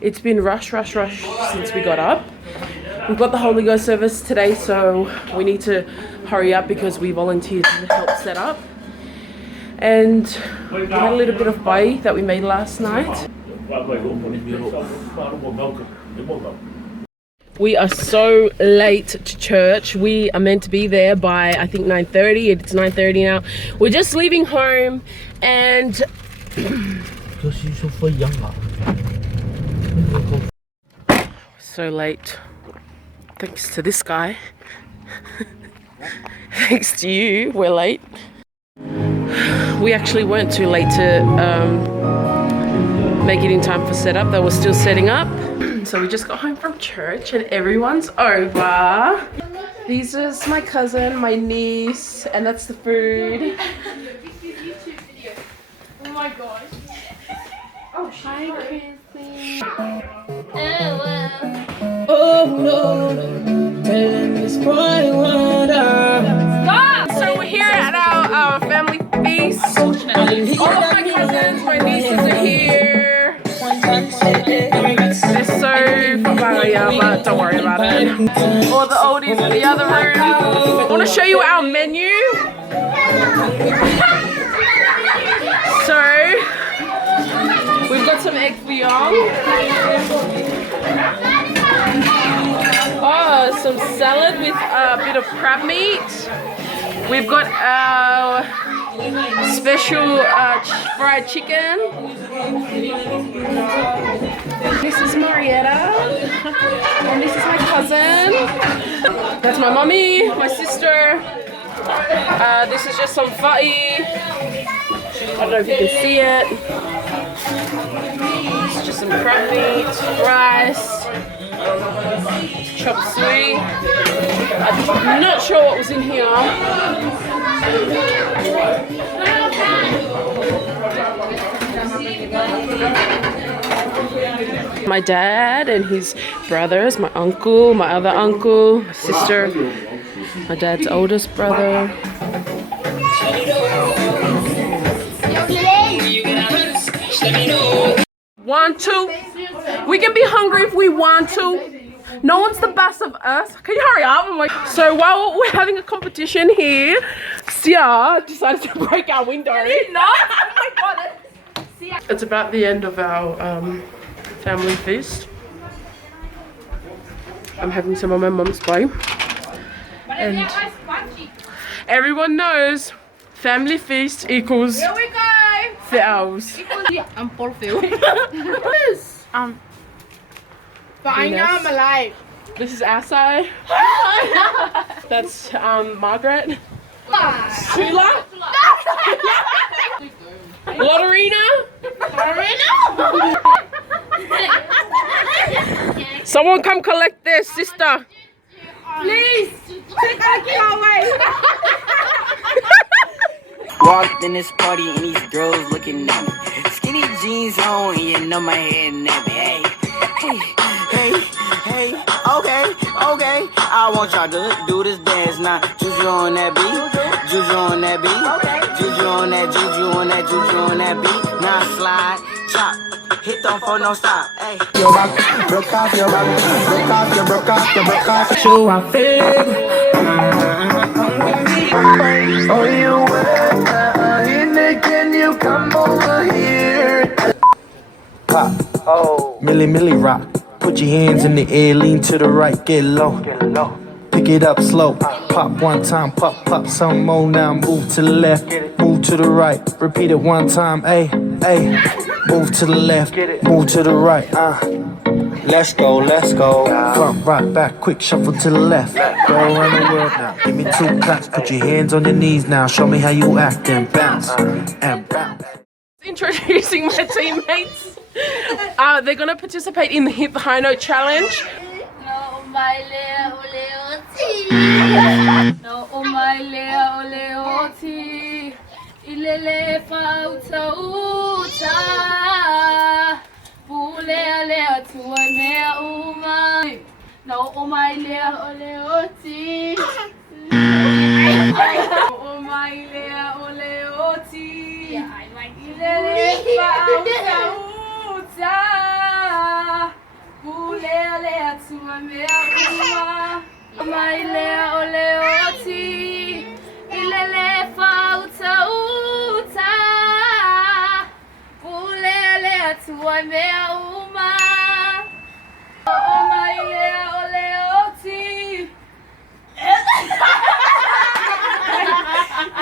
It's been rush since we got up. We've got the Holy Ghost service today, so we need to hurry up because we volunteered to help set up. And we had a little bit of bai that we made last night. We are so late to church. We are meant to be there by, I think, 9:30. It's 9:30 now. We're just leaving home and... so late. Thanks to this guy. Thanks to you, we're late. We actually weren't too late to make it in time for setup. They were still setting up. So we just got home from church and everyone's over. These is my cousin, my niece, and that's the food. Oh my gosh. Oh, hi, Chrissy. Oh no, stop! So we're here at our family feast. All of my cousins, my nieces are here. They're so familiar, but don't worry about it. All the oldies in the other room. I want to show you our menu. So we've got some egg bouillon. Oh, some salad with a bit of crab meat. We've got our special fried chicken. This is Marietta. And this is my cousin. That's my mummy, my sister. This is just some fa'i. I don't know if you can see it. It's just some crab meat, rice, chop suey. I'm not sure what was in here. My dad and his brothers, my uncle, my other uncle, my sister, my dad's oldest brother. Want to? We can be hungry if we want to. No one's the best of us. Can you hurry up? I'm like, so while we're having a competition here, Sia decided to break our window. Did not? Oh my god. It's about the end of our family feast. I'm having some of my mum's bai. And everyone knows family feast equals feels. I'm full feel. This is Asai. That's Margaret. Sula. Lotterina. Someone come collect this, sister. Please, take my away. Walked in this party and these girls looking at me. Skinny jeans on and you know my head nappy. Hey, okay. I want y'all to do this dance now. Juju on that beat, juju on that beat, juju on that, juju on that, juju on that beat. Now slide, chop, hit don't for no stop. Hey. Your back, broke off your back, broke off. So I feel. Oh, you can you come over here? Pop, oh, Millie rock. Put your hands in the air, lean to the right, get low. Pick it up slow. Pop one time, pop some more now. Move to the left, move to the right. Repeat it one time, ayy. Move to the left, move to the right. Let's go. Front, right, back, quick shuffle to the left. Go around the world now. Give me 2 claps. Put your hands on your knees now. Show me how you act and bounce and bounce. Introducing my teammates. They're gonna participate in the Hit the High Note Challenge. No, my Leo, No, my Leo, Ilele fauta uta. Pulele tuone uma. No, my Leo, Oh, my Leo, Ilele fauta uta. tua mea uma. O mai lea o leoti. Ilele fauta uta. Pulelea tua mea uma. O mai lea o leoti.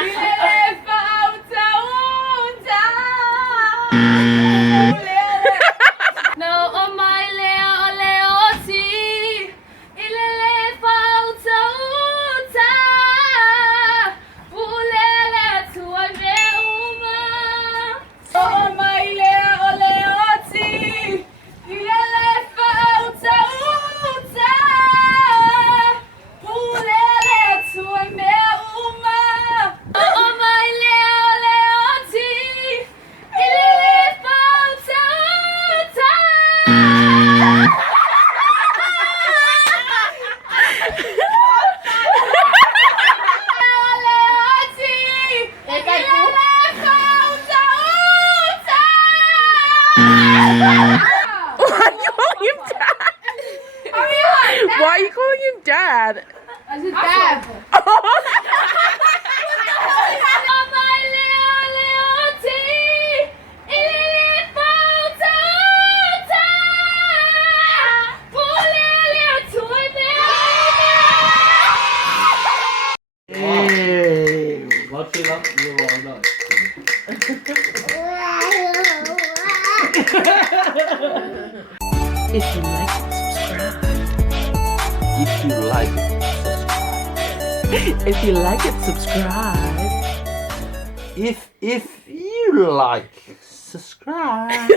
Ilele fauta uta. No, oh my lea o leoti. Ilele fauta uta. Pulele tua mea uma. Oh my lea o leoti. Ilele fauta uta. Pulele tua mea uma. Oh my lea o leoti. Ilele fauta uta. Why are you calling him dad? I said dad. Lucky enough, you're well done. If you like it, subscribe. If you like it, If you like it, subscribe. if you like, subscribe.